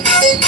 Thank